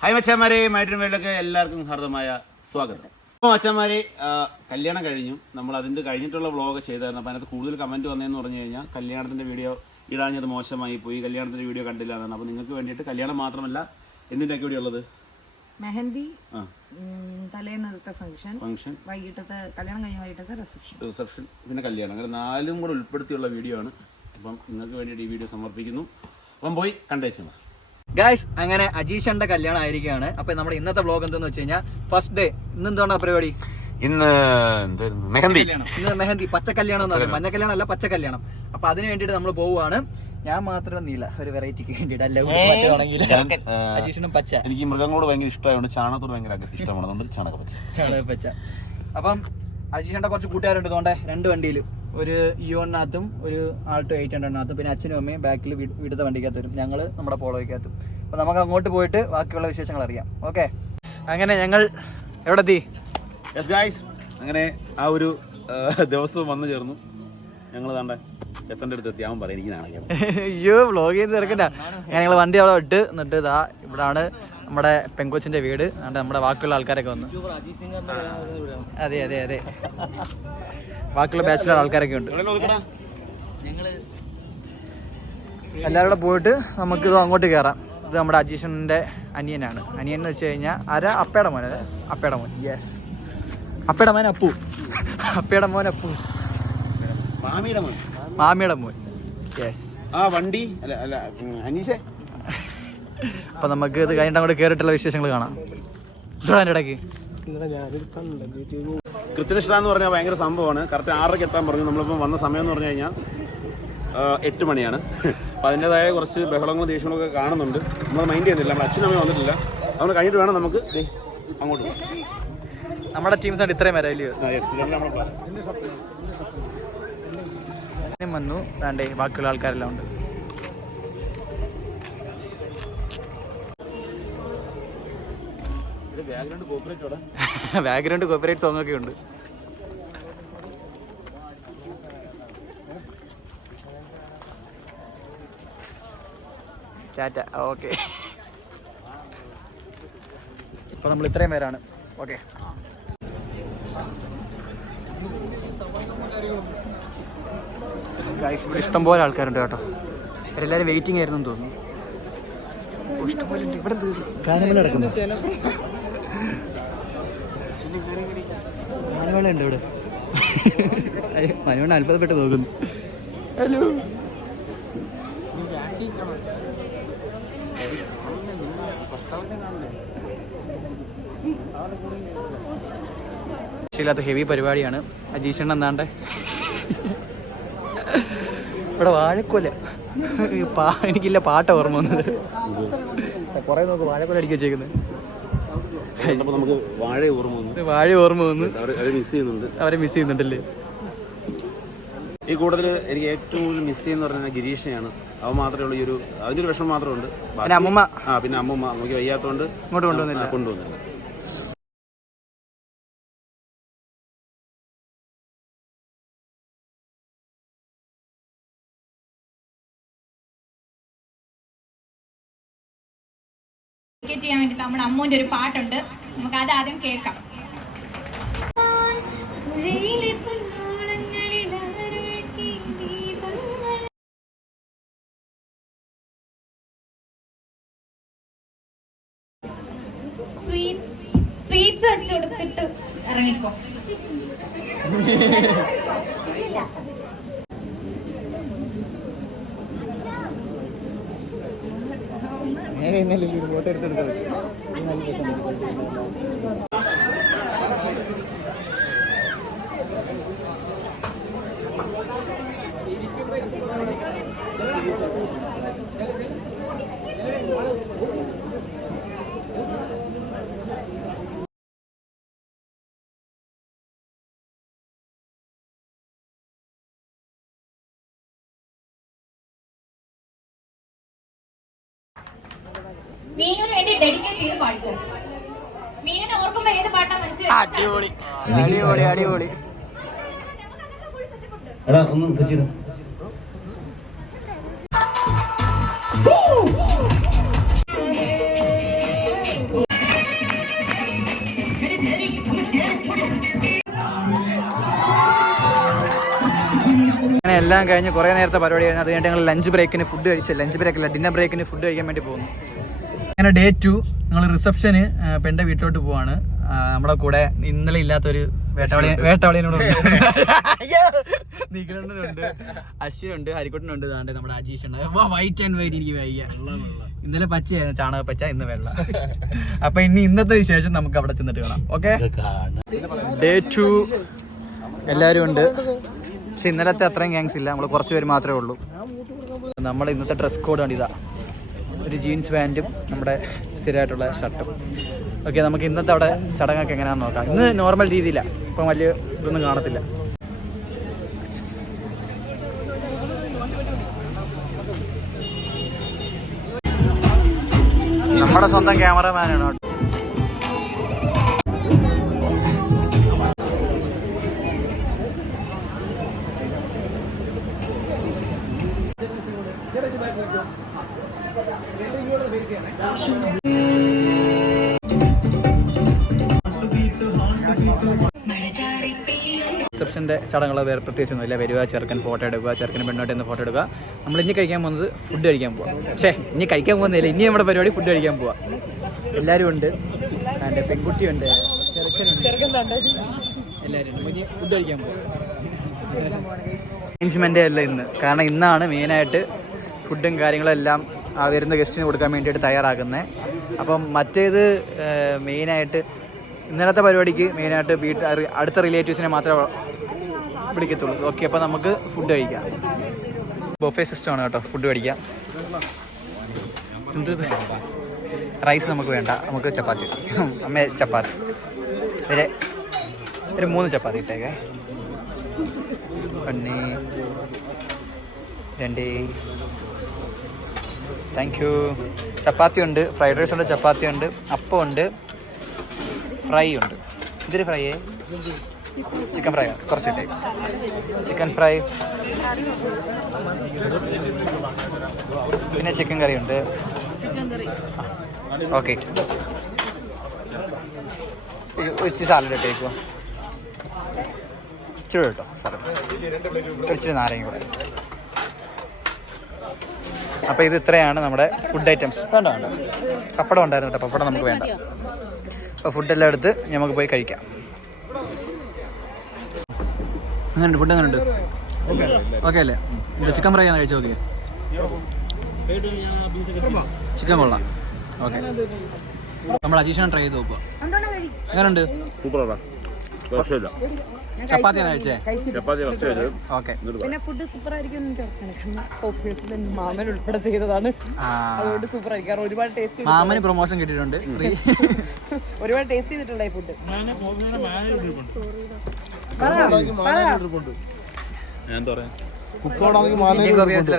Hi മച്ചാമാരെ മൈട്രിൻ വേളിലേക്ക് എല്ലാവർക്കും ഹാർദമായ സ്വാഗതം. അപ്പോൾ മച്ചാമാരെ കല്യാണം കഴിഞ്ഞു. നമ്മൾ അതിന്റെ കഴിഞ്ഞിട്ടുള്ള വ്ളോഗ് ചെയ്തായിരുന്നു. അപ്പോൾ അതിനകത്ത് കൂടുതൽ കമന്റ് വന്നതെന്ന് പറഞ്ഞു കഴിഞ്ഞാൽ കല്യാണത്തിന്റെ വീഡിയോ ഇടാഞ്ഞത് മോശമായി പോയി. കല്യാണത്തിന്റെ വീഡിയോ കണ്ടില്ല എന്നാണ്. അപ്പോൾ നിങ്ങൾക്ക് വേണ്ടിയിട്ട് കല്യാണം മാത്രമല്ല എന്തിന്റെയൊക്കെ വീഡിയോ ഉള്ളത്? മെഹന്തി തലേന്നത്തെ ഫംഗ്ഷൻ ഫംഗ്ഷൻ വൈകിട്ടത്തെ കല്യാണം കഴിഞ്ഞ വൈകിട്ടത്തെ റിസപ്ഷൻ റിസപ്ഷൻ പിന്നെ കല്യാണം. അങ്ങനെ നാലും കൂടെ ഉൾപ്പെടുത്തിയുള്ള വീഡിയോ ആണ്. അപ്പം നിങ്ങൾക്ക് വേണ്ടിയിട്ട് ഈ വീഡിയോ സമർപ്പിക്കുന്നു. അപ്പം പോയി കണ്ടേച്ചു ഗായ്സ് അങ്ങനെ അജീഷന്റെ കല്യാണം ആയിരിക്കുകയാണ്. അപ്പൊ നമ്മുടെ ഇന്നത്തെ ബ്ലോഗ് എന്തെന്ന് വെച്ച് കഴിഞ്ഞാൽ ഫസ്റ്റ് ഡേ ഇന്ന് എന്താണ് പരിപാടി? ഇന്ന് മെഹന്തി. ഇന്ന് മെഹന്തി. പച്ച കല്യാണം എന്ന് പറയും മഞ്ഞ കല്യാണം അല്ല പച്ച കല്യാണം അപ്പൊ അതിന് വേണ്ടിയിട്ട് നമ്മൾ പോവുകയാണ്. ഞാൻ മാത്രം നീല ഒരു വെറൈറ്റിക്ക് വേണ്ടിയിട്ട്. അല്ല അജീഷനും പച്ച. എനിക്ക് മൃഗങ്ങളോട് ഭയങ്കര ഇഷ്ടമായതുകൊണ്ട് ചാണകത്തോട് ഭയങ്കര ഇഷ്ടമാണ്. അതുകൊണ്ട് പച്ച ചാണക പച്ച അപ്പം അജീഷന്റെ കുറച്ച് കൂട്ടുകാരുണ്ട്. തോണ്ടേ രണ്ട് വണ്ടിയിൽ ഒരു ഇയോണിനകത്തും ഒരു ആൾട്ടോ എയ്റ്റ് ഹൺഡ്രഡിനകത്തും പിന്നെ അച്ഛനും അമ്മയും ബാക്കിൽ വീടുത്തെ വണ്ടിക്കകത്ത് വരും. ഞങ്ങൾ നമ്മുടെ പോളോയ്ക്കകത്തും അപ്പോൾ നമുക്ക് അങ്ങോട്ട് പോയിട്ട് ബാക്കിയുള്ള വിശേഷങ്ങൾ അറിയാം. ഓക്കെ അങ്ങനെ ഞങ്ങൾ എവിടെ എത്തി അങ്ങനെ ആ ഒരു ദിവസം ദിവസവും വന്നു ചേർന്നു. ഞങ്ങൾ താണ്ട എത്തേണ്ട അടുത്ത് എത്തി അവൻ പറയും എനിക്ക് നാണയം അയ്യോ വ്ളോഗ് ചെയ്ത് തീർക്കണ്ട. ഞങ്ങൾ വണ്ടി അവിടെ ഇട്ട് എന്നിട്ട് ഇതാ ഇവിടാണ് നമ്മുടെ പെങ്കൊച്ചിന്റെ വീട്. നമ്മുടെ ബാക്കിയുള്ള ആൾക്കാരൊക്കെ വന്നു. അതെ അതെ അതെ. ബാക്കിയുള്ള ബാച്ചിലർ ആൾക്കാരൊക്കെ ഉണ്ട്. എല്ലാവരും കൂടെ പോയിട്ട് നമുക്ക് ഇത് അങ്ങോട്ട് കയറാം ഇത് നമ്മുടെ അജീഷന്റെ അനിയനാണ്. അനിയൻ എന്ന് വെച്ച് കഴിഞ്ഞാൽ അര അപ്പയുടെ മോൻ അല്ലേ? അപ്പയുടെ മോൻ. യെസ് അപ്പയുടെ മോൻ അപ്പു. അപ്പയുടെ മോൻ അപ്പു. മാമിയുടെ മോൻ. മാമിയുടെ മോൻ. യെസ് ആ വണ്ടി. അല്ല അല്ല അനീഷേ. അപ്പൊ നമുക്ക് ഇത് കഴിഞ്ഞിട്ട് അങ്ങോട്ട് കയറിയിട്ടുള്ള വിശേഷങ്ങൾ കാണാം. എന്റെ ഇടയ്ക്ക്. കൃത്യനിഷ്ഠ എന്ന് പറഞ്ഞാൽ ഭയങ്കര സംഭവമാണ്. കറക്റ്റ് ആറരയ്ക്ക് എത്താൻ പറഞ്ഞു. നമ്മളിപ്പം വന്ന സമയം എന്ന് പറഞ്ഞു കഴിഞ്ഞാൽ എട്ട് മണിയാണ്. അപ്പം അതിന്റെതായ കുറച്ച് ബഹളങ്ങളും ദേഷ്യങ്ങളും ഒക്കെ കാണുന്നുണ്ട്. നമ്മൾ മൈൻഡ് ചെയ്യുന്നില്ല. നമ്മൾ അച്ഛനും അമ്മയും വന്നിട്ടില്ല. അതുകൊണ്ട് കഴിഞ്ഞിട്ട് വേണം നമുക്ക് അങ്ങോട്ട് പോകാം. നമ്മുടെ ടീംസ് ആണ് ഇത്രയും വരെ വന്നു വേണ്ടേ ബാക്കിയുള്ള ആൾക്കാരെല്ലാം ഉണ്ട്. ബാക്ക്ഗ്രൗണ്ട് കോപ്പറേറ്റ് തോന്നൊക്കെ ബാക്ക്ഗ്രൗണ്ട് കോപ്പറേറ്റ് സോങ്ങൊക്കെ ഉണ്ട്. ടാറ്റ ഓക്കെ ഇപ്പൊ നമ്മൾ ഇത്രയും പേരാണ്. ഓക്കെ ഗൈസ് ഇവിടെ ഇഷ്ടംപോലെ ആൾക്കാരുണ്ട് കേട്ടോ. എല്ലാവരും വെയിറ്റിംഗ് ആയിരുന്നു എന്ന് തോന്നുന്നു. ഇഷ്ടംപോലെ ഇവിടെ ഗാനമേള നടക്കുന്നു. ഗാനമേള ഉണ്ട് ഇവിടെ. മനുവണ്ണ അത്ഭുതപ്പെട്ട് നോക്കുന്നു ഹലോ ഇല്ലാത്ത ഹെവി പരിപാടിയാണ്. അജീഷണ്ണ എന്താണ്ട്? ഇവിടെ വാഴക്കൊല. പാ എനിക്കില്ല പാട്ട ഓർമ്മ വന്നത്. കുറേ നോക്ക് വാഴക്കൊല അടിക്കുക വെച്ചേക്കുന്നത്. നമുക്ക് വാഴ ഓർമ്മ വന്നു. വാഴ ഓർമ്മ വന്നു. അവരെ മിസ് ചെയ്യുന്നുണ്ട്. അവരെ മിസ് ചെയ്യുന്നുണ്ടല്ലേ? ഈ കൂടുതൽ എനിക്ക് ഏറ്റവും കൂടുതൽ മിസ് ചെയ്യുന്ന പറഞ്ഞാൽ ഗിരീഷിനെയാണ്. അവൻ മാത്രമേ ഉള്ളൂ ഈ ഒരു അതിന്റെ ഒരു വിഷമം മാത്രമേ ഉണ്ട് പിന്നെ അമ്മമ്മ. ആ പിന്നെ അമ്മമ്മ. നമുക്ക് വയ്യാത്തതുകൊണ്ട് ഇങ്ങോട്ട് കൊണ്ടുവന്നില്ല. കൊണ്ടുവന്നില്ല. നമ്മുടെ അമ്മൂന്റെ ഒരു പാട്ടുണ്ട്. നമുക്ക് അത് ആദ്യം കേൾക്കാം. സ്വീറ്റ്സ് വെച്ച് കൊടുത്തിട്ട് ഇറങ്ങിക്കോ. ഇല്ല. നേരെ ഇന്നലെ ഒരു ഫോട്ടോ എടുത്തെടുത്തത്. മീനുവിന് വേണ്ടി ഡെഡിക്കേറ്റ് ചെയ്ത് പാടിക്കോ? മീനിനെ ഓർക്കുമ്പോ ഏത് പാട്ടാ മനസ്സിലായി അടിപൊളി. അടിപൊളി എടാ ഒന്ന് സെറ്റ് ചെയ്യണം അങ്ങനെ എല്ലാം കഴിഞ്ഞ് കുറേ നേരത്തെ പരിപാടി കഴിഞ്ഞ് അത് കഴിഞ്ഞിട്ട് ഞങ്ങൾ ലഞ്ച് ബ്രേക്കിന് ഫുഡ് കഴിച്ച് ലഞ്ച് ബ്രേക്കല്ല ഡിന്നർ ബ്രേക്കിന് ഫുഡ് കഴിക്കാൻ വേണ്ടി പോകുന്നു. അങ്ങനെ ഡേ ടു ഞങ്ങൾ റിസപ്ഷന് പെണ്ണിന്റെ വീട്ടിലോട്ട് പോവാണ്. നമ്മുടെ കൂടെ ഇന്നലെ ഇല്ലാത്തൊരു വേട്ടവളി വേട്ടവളിയനോട് നിഖിലുണ്ട് അശ്വിനുണ്ട് ഹരിക്കുട്ടനുണ്ട് ഇതാണ്ട് നമ്മുടെ അജീഷ് ഉണ്ട് വൈറ്റ് ആൻഡ് വൈറ്റ് എനിക്ക് വയ്യ. ഇന്നലെ പച്ചയായിരുന്നു ചാണക പച്ച ഇന്ന് വെള്ള. അപ്പൊ ഇനി ഇന്നത്തെ വിശേഷം നമുക്ക് അവിടെ ചെന്നിട്ട് കാണാം. ഓക്കെ ഡേ ടു എല്ലാരും ഉണ്ട്. പക്ഷെ ഇന്നലത്തെ അത്രയും ഗ്യാങ്സ് ഇല്ല. നമ്മൾ കുറച്ച് പേര് മാത്രമേ ഉള്ളൂ. നമ്മൾ ഇന്നത്തെ ഡ്രസ് കോഡ് ആണ് ഇതാ. ഒരു ജീൻസ് പാന്റും നമ്മുടെ സ്ഥിരമായിട്ടുള്ള ഷർട്ടും. ഓക്കെ നമുക്ക് ഇന്നത്തെ അവിടെ ചടങ്ങൊക്കെ എങ്ങനെയാണെന്ന് നോക്കാം. ഇന്ന് നോർമൽ രീതിയിലാണ് ഇപ്പം വലിയ ഇതൊന്നും കാണത്തില്ല. നമ്മുടെ സ്വന്തം ക്യാമറമാനാണ് റിസപ്ഷന്റെ ചടങ്ങുകൾ വേറെ പ്രത്യേകിച്ചൊന്നുമില്ല വരിക ചെറുക്കൻ ഫോട്ടോ എടുക്കുക ചെറുക്കൻ പെണ്ണോട്ട് എന്ന് ഫോട്ടോ എടുക്കുക. നമ്മൾ ഇനി കഴിക്കാൻ പോകുന്നത് ഫുഡ് കഴിക്കാൻ പോവാം. പക്ഷേ ഇനി കഴിക്കാൻ പോകുന്നില്ല. ഇനി നമ്മുടെ പരിപാടി ഫുഡ് കഴിക്കാൻ പോവാം. എല്ലാവരും ഉണ്ട്. എന്റെ പെൺകുട്ടിയുണ്ട്. ചെറുക്കനുണ്ട്. എല്ലാവരും ഉണ്ട്. ഇനി ഫുഡ് കഴിക്കാൻ പോവാം. അല്ല ഇന്ന്. കാരണം ഇന്നാണ് മെയിനായിട്ട് ഫുഡും കാര്യങ്ങളും എല്ലാം ആ വരുന്ന ഗസ്റ്റിന് കൊടുക്കാൻ വേണ്ടിയിട്ട് തയ്യാറാക്കുന്നത് അപ്പം മറ്റേത് മെയിനായിട്ട് ഇന്നലത്തെ പരിപാടിക്ക് മെയിനായിട്ട് വീട്ടിൽ അടുത്ത റിലേറ്റീവ്സിനെ മാത്രമേ വിളിക്കത്തുള്ളൂ. ഓക്കെ അപ്പോൾ നമുക്ക് ഫുഡ് കഴിക്കാം. ബൊഫേ സിസ്റ്റമാണ് കേട്ടോ ഫുഡ് കഴിക്കാം. റൈസ് നമുക്ക് വേണ്ട നമുക്ക് ചപ്പാത്തി. അമ്മ ചപ്പാത്തി. ഒരു ഒരു മൂന്ന് ചപ്പാത്തി ഇട്ടേക്കേ. ഒന്ന് രണ്ട് താങ്ക് യു ചപ്പാത്തി ഉണ്ട് ഫ്രൈഡ് റൈസ് ഉണ്ട് ചപ്പാത്തി ഉണ്ട്. അപ്പം ഉണ്ട് ഫ്രൈ ഉണ്ട് ഇതൊരു ഫ്രൈ ചിക്കൻ ഫ്രൈ കുറച്ചിട്ടേ ചിക്കൻ ഫ്രൈ പിന്നെ ചിക്കൻ കറി ഉണ്ട്. ഓക്കെ ഇച്ചിരി സാലഡ് ഇട്ടേക്കോ ഇച്ചിരി കേട്ടോ സാലഡ് ഇച്ചിരി നാരങ്ങ കൂടെ. അപ്പോൾ ഇത് ഇത്രയാണ് നമ്മുടെ ഫുഡ് ഐറ്റംസ് വേണ്ട വേണ്ട പപ്പടം ഉണ്ടായിരുന്നു കേട്ടോ പപ്പടം നമുക്ക് വേണ്ട. അപ്പോൾ ഫുഡെല്ലാം എടുത്ത് നമുക്ക് പോയി കഴിക്കാം. അങ്ങനെയുണ്ട് ഫുഡ് എങ്ങനെയുണ്ട്? ഓക്കെ അല്ലേ? എന്താ ചിക്കൻ ഫ്രൈ ആണ് കഴിച്ചു നോക്കിയത് ചിക്കൻ കൊള്ളാം. ഓക്കെ നമ്മൾ അജീഷൻ ട്രൈ ചെയ്ത് നോക്കുക എങ്ങനെയുണ്ട്? സൂപ്പറാ കഴിച്ചേ ചപ്പാത്തി ഫസ്റ്റ് കഴിച്ചത് ഓക്കെ. പിന്നെ ഫുഡ് സൂപ്പർ ആയിരിക്കും എനിക്ക് മാമൻ ഉൾപ്പെടെ ചെയ്തതാണ്. അതുകൊണ്ട് സൂപ്പർ ആയിരിക്കും. കാരണം ഒരുപാട് ടേസ്റ്റ് മാമന് പ്രൊമോഷൻ കിട്ടിയിട്ടുണ്ട്. ഒരുപാട് ടേസ്റ്റ് ചെയ്തിട്ടുണ്ട് ഈ ഫുഡ്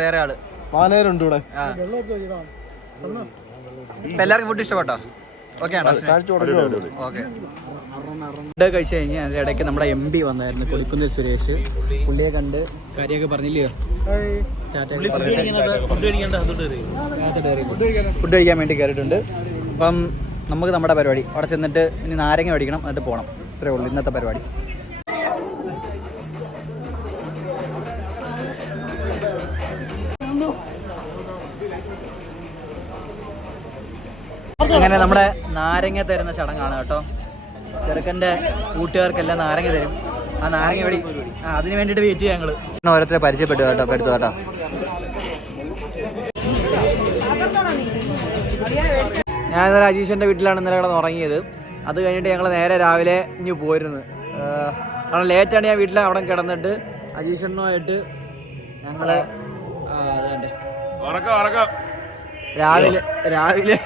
വേറെ ആൾ. മാനേരുണ്ട് ഇവിടെ. എല്ലാവർക്കും ഫുഡ് ഇഷ്ടപ്പെട്ടോ? ഫുഡ് കഴിച്ചു കഴിഞ്ഞാൽ അതിന്റെ ഇടയ്ക്ക് നമ്മുടെ എം പി വന്നായിരുന്നു കൊടിക്കുന്നിൽ സുരേഷ്. പുള്ളിയെ കണ്ട് കാര്യമൊക്കെ പറഞ്ഞില്ലയോ? ഫുഡ് കഴിക്കാൻ വേണ്ടി കയറിയിട്ടുണ്ട്. അപ്പം നമുക്ക് നമ്മുടെ പരിപാടി. അവിടെ ചെന്നിട്ട് ഇനി നാരങ്ങ മേടിക്കണം എന്നിട്ട് പോകണം ഇത്രേ ഉള്ളൂ ഇന്നത്തെ പരിപാടി. അങ്ങനെ നമ്മുടെ നാരങ്ങ തരുന്ന ചടങ്ങാണ് കേട്ടോ. ചെറുക്കന്റെ കൂട്ടുകാർക്കെല്ലാം നാരങ്ങ തരും. ആ നാരങ്ങ വെടി ആ അതിന് വേണ്ടിയിട്ട് വെയിറ്റ് ചെയ്യാം ഞങ്ങൾ ഓരോരുത്തരെ പരിചയപ്പെട്ടു കേട്ടോ പെടുത്തു എടുത്തു കേട്ടോ. ഞാൻ ഇന്നലെ അജീഷിന്റെ വീട്ടിലാണ് ഇന്നലെ കിടന്ന് ഉറങ്ങിയത്. അത് കഴിഞ്ഞിട്ട് ഞങ്ങൾ നേരെ രാവിലെ ഇനി പോയിരുന്നു. കാരണം ലേറ്റാണ് ഞാൻ വീട്ടിൽ അവിടെ കിടന്നിട്ട് അജീഷണ്ണുമായിട്ട് ഞങ്ങൾ ഉറക്കം ഉറക്കം. രാവിലെ രാവിലെ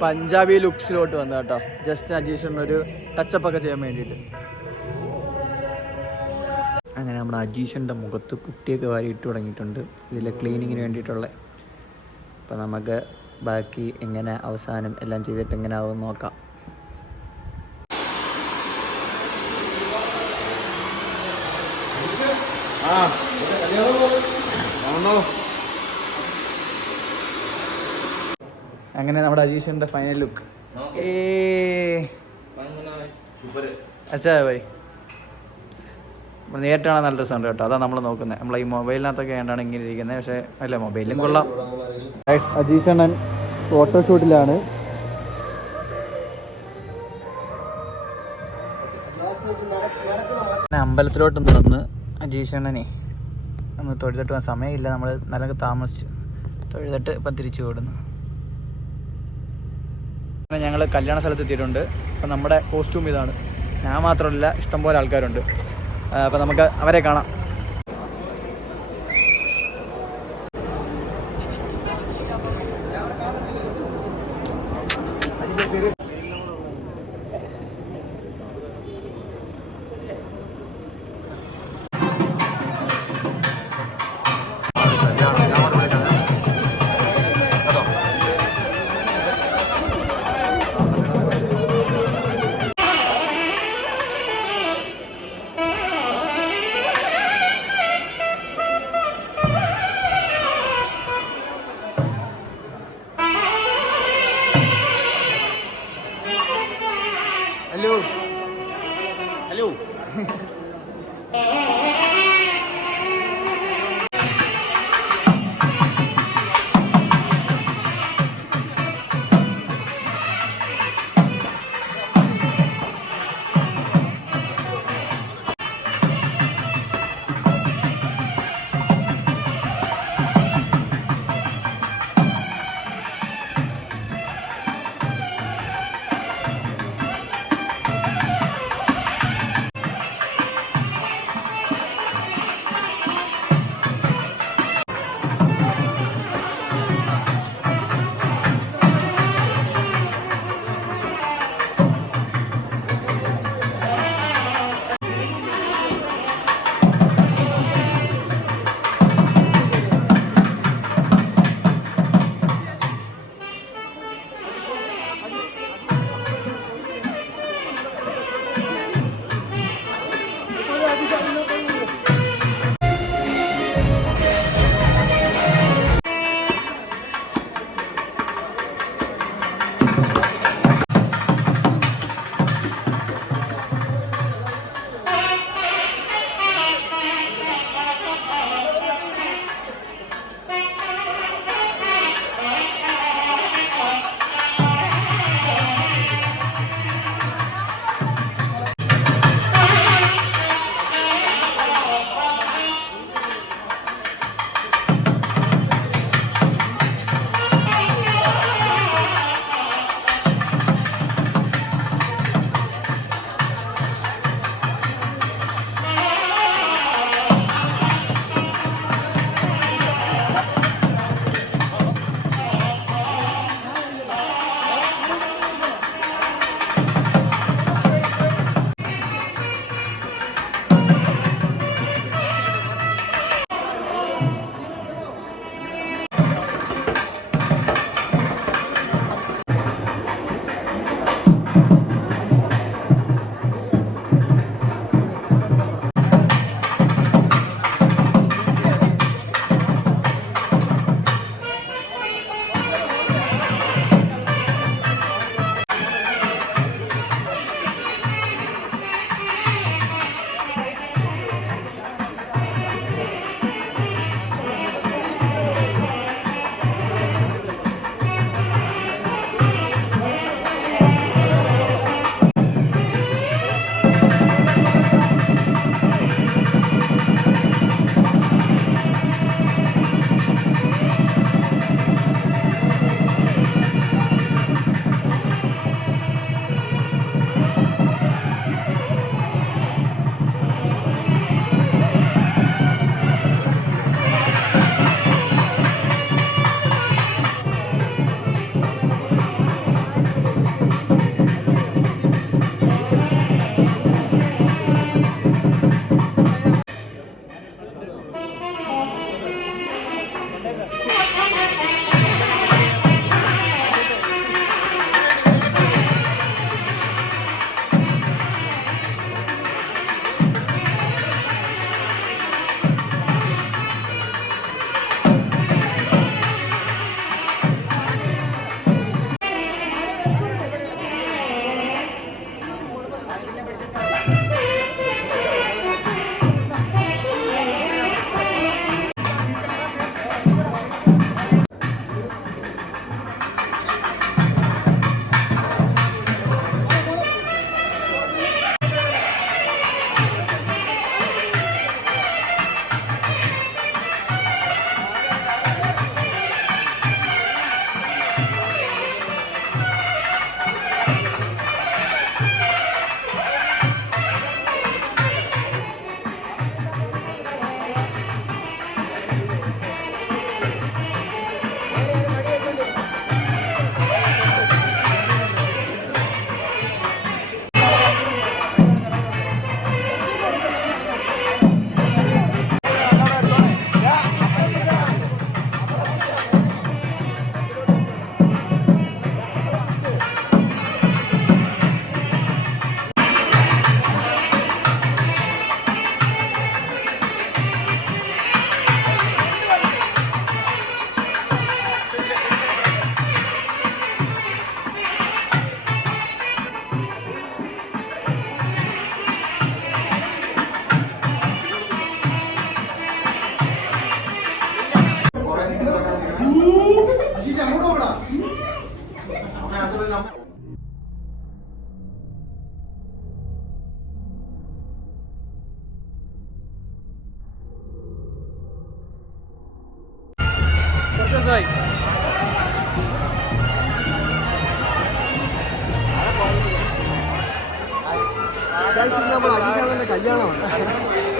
പഞ്ചാബി ലുക്സിലോട്ട് വന്നു കേട്ടോ. ജസ്റ്റ് അജീഷിന് ഒരു ടച്ചപ്പ് ഒക്കെ ചെയ്യാൻ വേണ്ടിയിട്ട്. അങ്ങനെ നമ്മുടെ അജീഷിന്റെ മുഖത്ത് പുട്ടിയൊക്കെ വാരി ഇട്ട് തുടങ്ങിയിട്ടുണ്ട്. ഇതിലെ ക്ലീനിങ്ങിന് വേണ്ടിയിട്ടുള്ള. അപ്പം നമുക്ക് ബാക്കി എങ്ങനെ അവസാനം എല്ലാം ചെയ്തിട്ട് എങ്ങനെ ആവും നോക്കാം. ആ അങ്ങനെ നമ്മുടെ അജീഷിന്റെ ഫൈനൽ ലുക്ക് അച്ഛാ ബൈ. നേരിട്ടാണ് നല്ല രസമുണ്ട് കേട്ടോ. അതാ നമ്മൾ നോക്കുന്നത് നമ്മളെ ഈ മൊബൈലിനകത്തൊക്കെ ആയിട്ടാണ് ഇങ്ങനെ ഇരിക്കുന്നത് പക്ഷേ അല്ല മൊബൈലും കൊള്ളാം. അജീഷ് അണ്ണൻ ഫോട്ടോഷൂട്ടിലാണ് അമ്പലത്തിലോട്ടൊന്ന് തുറന്ന് അജീഷ് അണ്ണനെ ഒന്ന് തൊഴുതിട്ട് പോകാൻ സമയമില്ല. നമ്മൾ നല്ല താമസിച്ച് തൊഴുതിട്ട് ഇപ്പം തിരിച്ചു ഓടുന്നു. ഞങ്ങൾ കല്യാണ സ്ഥലത്ത് എത്തിയിട്ടുണ്ട്. അപ്പം നമ്മുടെ കോസ്റ്റ്യൂം ഇതാണ്. ഞാൻ മാത്രമല്ല ഇഷ്ടംപോലെ ആൾക്കാരുണ്ട്. അപ്പം നമുക്ക് അവരെ കാണാം.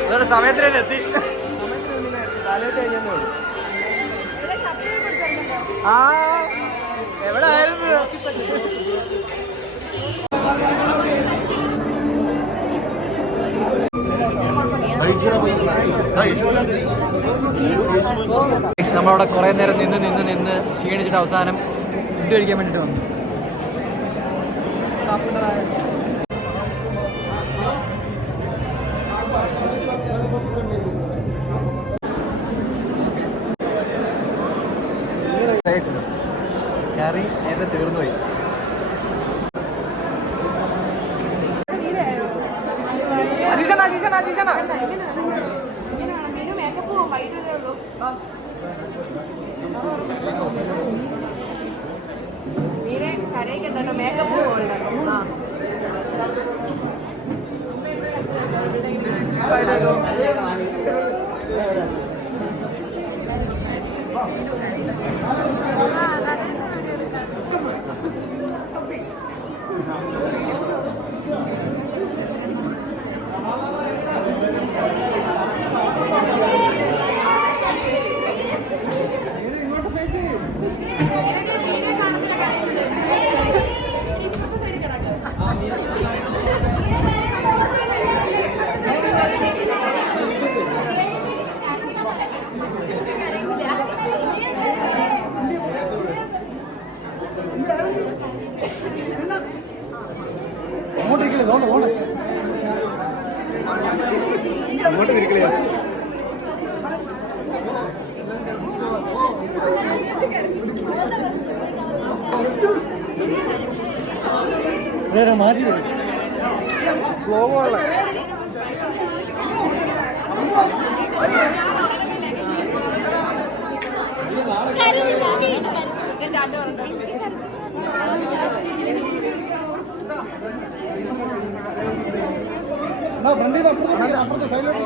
അതുകൊണ്ട് സമയത്തിന് എത്തി. ആ എവിടെ ആയിരുന്നു നമ്മളവിടെ കുറെ നേരം നിന്ന് നിന്ന് നിന്ന് ക്ഷീണിച്ചിട്ട് അവസാനം ഫുഡ് കഴിക്കാൻ വേണ്ടിട്ട് വന്നു. మీరే కరేకి తను మేకప్ సైడ్ മാറ്റി ഗോവയുള്ള അപ്പുറത്തെ സൈഡിലോട്ട്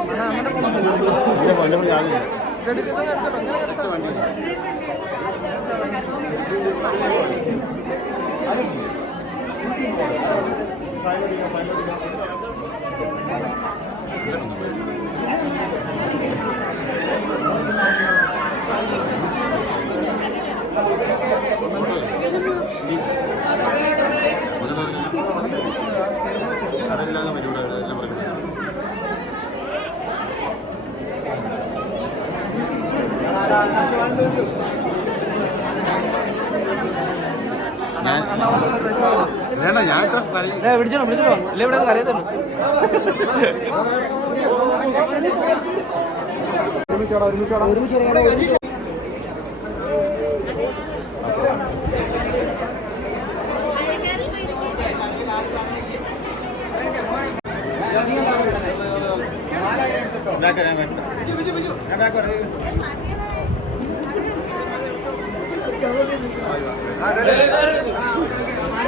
അജീഷണ അജീഷണ വേണ്ട ഞാൻ ഇത്ര പറയും. വിളിച്ചോ വിളിച്ചോ അല്ലേ ഇവിടെ കരയത്തുള്ളൂ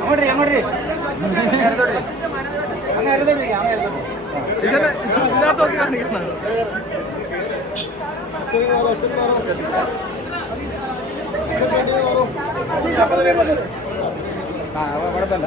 അങ്ങോട്ട് അങ്ങോട്ട് അങ്ങനെ ഇരുന്നോട്ടെ അങ്ങനെ ആ കുഴപ്പമില്ല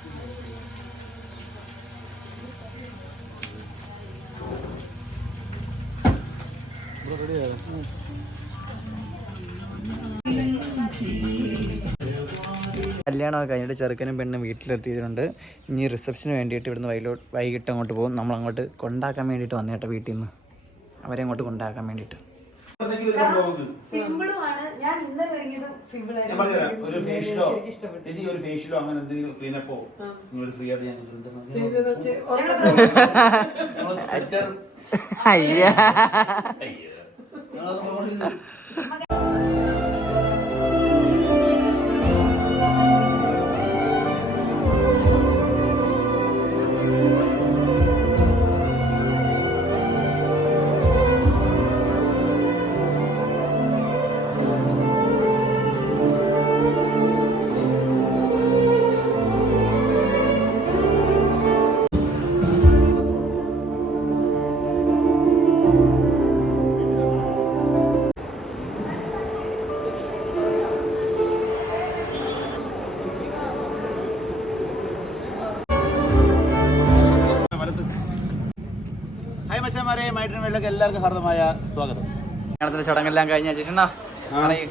കല്യാണമൊക്കെ കഴിഞ്ഞിട്ട് ചെറുക്കനും പെണ്ണും വീട്ടിലെത്തിയിട്ടുണ്ട്. ഇനി റിസപ്ഷന് വേണ്ടിയിട്ട് ഇവിടുന്ന് വൈലോ വൈകിട്ട് അങ്ങോട്ട് പോകും. നമ്മൾ അങ്ങോട്ട് കൊണ്ടാക്കാൻ വേണ്ടിയിട്ട് വന്നു കേട്ടോ വീട്ടിൽ നിന്ന്. അവരെ അങ്ങോട്ട് കൊണ്ടാക്കാൻ വേണ്ടിയിട്ട്. എന്തെങ്കിലും ഒരു സംഭവം മൈട്രിനിലേക്ക് എല്ലാവർക്കും ഹാർദമായ സ്വാഗതം. കല്യാണത്തിന്റെ ചടങ്ങെല്ലാം കഴിഞ്ഞ ഈ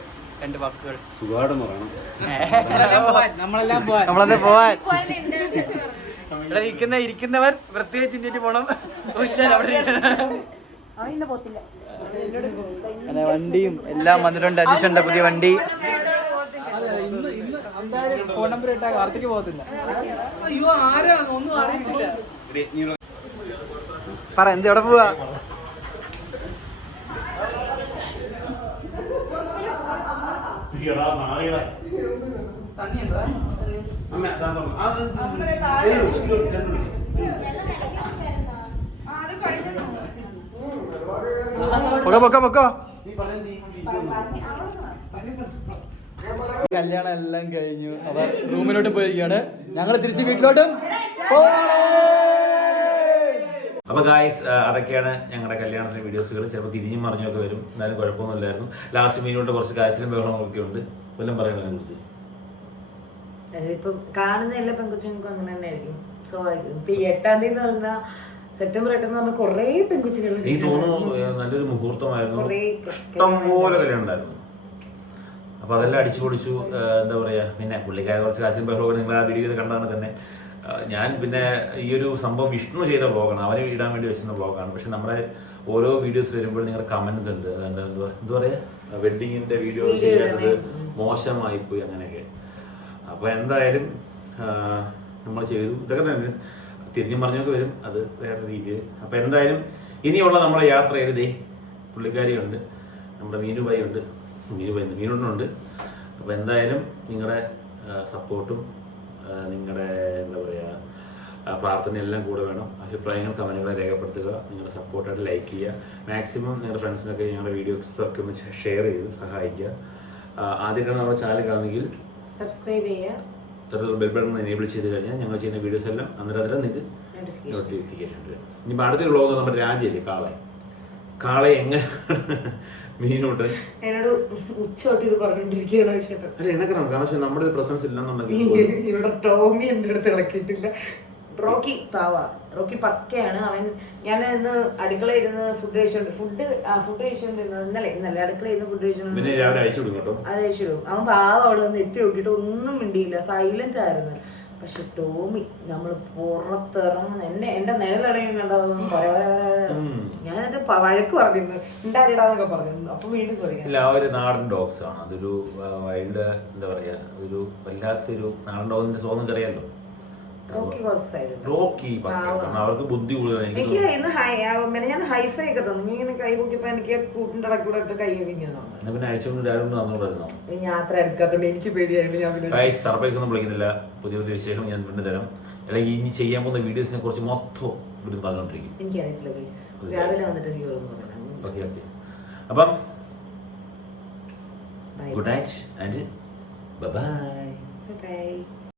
രണ്ട് വാക്കുകൾ. സുഖമായിട്ടെന്ന് പറയണം. നമ്മളെല്ലാം പോവാൻ ഇവിടെ ഇരിക്കുന്ന ഇരിക്കുന്നവർ പ്രത്യേകിച്ച് ചിന്തിട്ട് പോണം. വണ്ടിയും എല്ലാം വന്നിട്ടുണ്ട്. അജീഷന്റെ പുതിയ വണ്ടി. ഫോൺ നമ്പർ ഇട്ടാ കാർത്തിക്ക് പോകത്തില്ല. പറ എന്ത് എവിടെ പോവാ? അമ്മ അതാ. പൊക്കോ പൊക്കോ പൊക്കോ. കല്യാണം എല്ലാം കഴിഞ്ഞു. അവർ റൂമിലോട്ട് പോയിരിക്കുകയാണ്. ഞങ്ങൾ തിരിച്ച് വീട്ടിലോട്ടും അപ്പൊ ഗായ്സ് അതൊക്കെയാണ് ഞങ്ങളുടെ കല്യാണത്തിന്റെ വീഡിയോസുകൾ ചിലപ്പോൾ തിരിഞ്ഞും മറിഞ്ഞൊക്കെ വരും. എന്നാലും കുഴപ്പമൊന്നുമില്ലായിരുന്നു. ലാസ്റ്റ് മീനോട്ട് കുറച്ച് കാഴ്ചയിലും ബഹളമൊക്കെ ഉണ്ട്. എല്ലാം പറയണം കുറിച്ച് ഇപ്പം കാണുന്ന എല്ലാ പെൺകുച്ചുങ്ങൾക്കും അങ്ങനെ തന്നെയായിരിക്കും. സ്വാഭാവികം. ഇപ്പൊ എട്ടാം തീയതി എന്ന് പറഞ്ഞാൽ സെപ്റ്റംബർ എട്ടെന്ന് പറഞ്ഞാൽ കുറേ പെൺകുച്ചുകൾ എനിക്ക് തോന്നുന്നു നല്ലൊരു മുഹൂർത്തമായിരുന്നു. ഇഷ്ടം പോലെ കല്യാണം ഉണ്ടായിരുന്നു അപ്പൊ അതെല്ലാം അടിച്ചു പൊടിച്ചു എന്താ പറയാ പിന്നെ പുള്ളിക്കാരെ കുറച്ച് കാശും ബഹളമൊക്കെ നിങ്ങൾ ആ വീഡിയോ കണ്ടാണ് തന്നെ. ഞാൻ പിന്നെ ഈ ഒരു സംഭവം വിഷ്ണു ചെയ്ത ബ്ലോഗാണ് അവന് ഇടാൻ വേണ്ടി വെച്ചിരുന്ന ബ്ലോഗാണ് പക്ഷെ നമ്മുടെ ഓരോ വീഡിയോസ് വരുമ്പോൾ നിങ്ങളുടെ കമന്റ്സ് ഉണ്ട്. എന്താ പറയാ? വെഡിങ്ങിന്റെ വീഡിയോ ചെയ്യാത്തത് മോശമായി പോയി അങ്ങനെയൊക്കെ. അപ്പൊ എന്തായാലും നമ്മൾ ചെയ്തു. ഇതൊക്കെ തന്നെ. തിരിഞ്ഞു പറഞ്ഞൊക്കെ വരും. അത് വേറെ രീതിയിൽ. അപ്പൊ എന്തായാലും ഇനിയുള്ള നമ്മുടെ യാത്രയിൽ ദേ പുള്ളിക്കാരിയുണ്ട്. നമ്മുടെ മീനുബായി ഉണ്ട് മീനുബായി മീനുണ്ണുണ്ട്. അപ്പോൾ എന്തായാലും നിങ്ങളുടെ സപ്പോർട്ടും നിങ്ങളുടെ എന്താ പറയുക പ്രാർത്ഥനയെല്ലാം കൂടെ വേണം. അഭിപ്രായങ്ങൾ കമന്റുകളെ രേഖപ്പെടുത്തുക. നിങ്ങളുടെ സപ്പോർട്ടായിട്ട് ലൈക്ക് ചെയ്യുക. മാക്സിമം നിങ്ങളുടെ ഫ്രണ്ട്സിനൊക്കെ ഞങ്ങളുടെ വീഡിയോസൊക്കെ ഒന്ന് ഷെയർ ചെയ്ത് സഹായിക്കുക. ആദ്യമായിട്ട് ആദ്യമായിട്ടാണ് നമ്മുടെ ചാനൽ കാണുന്നെങ്കിൽ സബ്സ്ക്രൈബ് ചെയ്യുക. ബെൽ ബട്ടൺ എനേബിൾ ചെയ്ത് കഴിഞ്ഞാൽ ഞങ്ങൾ ചെയ്യുന്ന വീഡിയോസ് എല്ലാം അന്നേരം അന്നേരം നിങ്ങൾക്ക് നോട്ടിഫിക്കേഷൻ ഉണ്ട് വരും. ഇനി അടുത്തൊരു വ്ളോഗ് നമ്മുടെ രാജ്യല്ലേ കാളെ? കാളെ എങ്ങനെ മീനോട്ട്. എന്നോട് ഉച്ചോട്ട് ഇത് പറഞ്ഞോണ്ടിരിക്കുകയാണ് ചേട്ടൻ. അല്ല എനക്കണം കാരണം പക്ഷെ നമ്മുടെ ഒരു പ്രസൻസ് ഇല്ലെന്നുണ്ടെങ്കിൽ ഇവിടെ ടോമി എന്റെ അടുത്ത് ഇളക്കിയിട്ടില്ല. റോക്കി പാവ. റോക്കി പക്കയാണ്. അവൻ ഞാൻ ഇന്ന് അടുക്കള ഇരുന്ന് ഫുഡ് കഴിച്ചോണ്ട് ഫുഡ് ആ ഫുഡ് കഴിച്ചോണ്ടിരുന്നത് ഇന്നലെ. ഇന്നലെ അടുക്കളയിൽ ഇരുന്ന് ഫുഡ് കഴിച്ചോണ്ട് പിന്നെ അയച്ചു അത് കഴിച്ചിടും അവൻ പാവ അവിടെ വന്ന് എത്തി നോക്കിയിട്ട് ഒന്നും മിണ്ടിയില്ല. സൈലന്റ് ആയിരുന്നു. പക്ഷെ ടോമി നമ്മൾ പുറത്തിറങ്ങുന്ന എന്നെ എന്റെ നിഴലടങ്ങി കണ്ടതൊന്നും ഞാൻ എന്റെ വഴക്ക് പറഞ്ഞിരുന്നു. ഉണ്ടാരിടാന്നൊക്കെ പറഞ്ഞു അപ്പൊ വീണ്ടും പറയാം. ഇല്ല ആ ഒരു നാടൻ ഡോഗ്സ് ആണ് അതൊരു വൈൽഡ് എന്താ പറയാ ഒരു വല്ലാത്തൊരു നാടൻ ഡോഗിന്റെ സ്വന്തം അറിയാലോ റോക്കി അവർക്ക് ബുദ്ധി എനിക്ക് ഇന്ന് ഞാൻ ഹൈഫൈ ഒക്കെ തന്നു. നീ ഇങ്ങനെ കൈ പൊക്കിയപ്പോ എനിക്ക് കൂട്ടിന്റെ ഇടക്കൂടെ ഇട്ട് അയച്ചുകൊണ്ട് ഈ യാത്ര എടുക്കാത്തോണ്ട് എനിക്ക് പേടിയായിട്ട് ഞാൻ സർപ്രൈസ് ഒന്നും വിളിക്കുന്നില്ല. പുതിയ പുതിയ വിശേഷം ഞാൻ പിന്നെ തരാം. അല്ലെങ്കിൽ ഇനി ചെയ്യാൻ പോകുന്ന വീഡിയോസിനെ കുറിച്ച് മൊത്തം ഇവിടുന്ന് പറഞ്ഞോണ്ടിരിക്കും എനിക്കറിയത്തില്ല രാവിലെ വന്നിട്ട് ഓക്കെ ഓക്കെ അപ്പം. Good night and bye bye